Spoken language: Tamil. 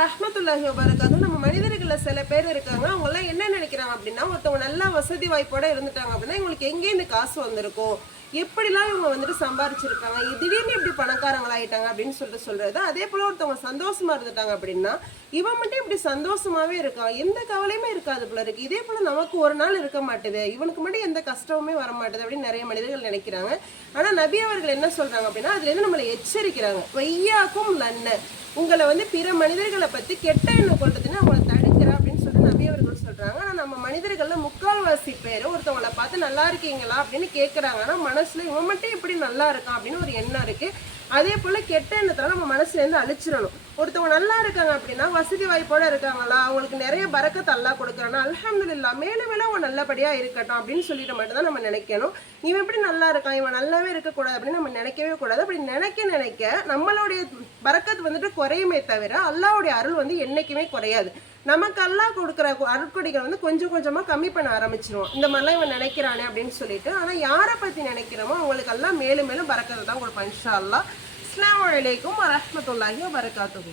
ரஹ்மத்துல்லாஹி வபரகாத்துஹு. நம்ம மனிதர்களில் சில பேர் இருக்காங்க. அவங்க எல்லாம் என்ன நினைக்கிறாங்க அப்படின்னா ஒருத்தவங்க நல்லா வசதி வாய்ப்போட இருந்துட்டாங்க அப்படின்னா இவங்களுக்கு எங்கே இந்த காசு வந்திருக்கும்? எப்படிலாம் இவங்க வந்துட்டு சம்பாரிச்சிருக்காங்க? திடீர்னு இப்படி பணக்காரங்களாயிட்டாங்க அப்படின்னு சொல்லிட்டு சொல்றது. அதே போல ஒருத்தவங்க சந்தோஷமா இருந்துட்டாங்க அப்படின்னா இவன் மட்டும் இப்படி சந்தோஷமாவே இருக்கான். எந்த கவலையுமே இருக்காது போல இருக்கு. இதே போல நமக்கு ஒரு நாள் இருக்க மாட்டேது. இவனுக்கு மட்டும் எந்த கஷ்டமுமே வர மாட்டேது அப்படின்னு நிறைய மனிதர்கள் நினைக்கிறாங்க. ஆனா நபி அவர்கள் என்ன சொல்றாங்க அப்படின்னா அதுல இருந்து நம்மளை எச்சரிக்கிறாங்க. வையாக்கும் லன்ன உங்களை வந்து பிற மனிதர்களை பத்தி கெட்ட எண்ணம் கொண்டதுன்னு அவங்கள தடுக்கிறா அப்படின்னு சொல்லிட்டு நபி அவர்கள் சொல்றாங்க ஆனா நம்ம மனிதர்களில் முக்கால்வாசி பேர் ஒருத்தவங்களை பார்த்து நல்லா இருக்கீங்களா அப்படின்னு கேட்குறாங்க ஆனால் மனசில் இவன் மட்டும் இப்படி நல்லா இருக்கான் அப்படின்னு ஒரு எண்ணம் இருக்குது அதே போல் கெட்ட எண்ணத்தை நம்ம மனசுலேருந்து அழிச்சிடணும். ஒருத்தவங்க நல்லா இருக்காங்க அப்படின்னா வசதி வாய்ப்போட இருக்காங்களா? அவங்களுக்கு நிறைய பறக்கத்தை அல்லா கொடுக்குறானா? அல்ஹம்துலில்லா மேலும் மேலும் அவன் நல்லபடியாக இருக்கட்டும் அப்படின்னு சொல்லிட்டு மட்டும்தான் நம்ம நினைக்கணும். இவன் எப்படி நல்லா இருக்கான்? இவன் நல்லாவே இருக்கக்கூடாது அப்படின்னு நம்ம நினைக்கவே கூடாது. அப்படி நினைக்க நினைக்க நம்மளுடைய பறக்கத்து வந்துட்டு குறையுமே தவிர அல்லாவுடைய அருள் வந்து என்றைக்குமே குறையாது. நமக்கு கொடுக்குற அருட்கொடிகள் வந்து கொஞ்சம் கொஞ்சமாக கம்மி பண்ண ஆரம்பிச்சிருவோம் இந்த மாதிரிலாம் இவன் நினைக்கிறானே அப்படின்னு சொல்லிட்டு. ஆனால் யாரை பற்றி நினைக்கிறோமோ அவங்களுக்கு எல்லாம் மேலும் மேலும் பறக்கிறது தான் கொடுப்பான் இன்ஷா அல்லா அஸ்ஸலாமு வலைக்கும் வரஹ்மத்துல்லாஹி வபரகாத்துஹு.